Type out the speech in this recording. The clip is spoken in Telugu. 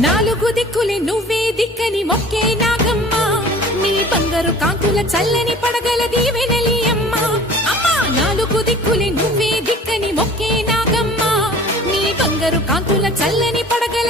నాలుగు దిక్కులే నువ్వే దిక్కని మొక్కే నాగమ్మ నీ బంగారు కాంతుల చల్లని పడగల దీవెనలి అమ్మ అమ్మా నాలుగు దిక్కులే నువ్వే దిక్కని మొక్కే నాగమ్మ నీ బంగారు కాంతుల చల్లని పడగల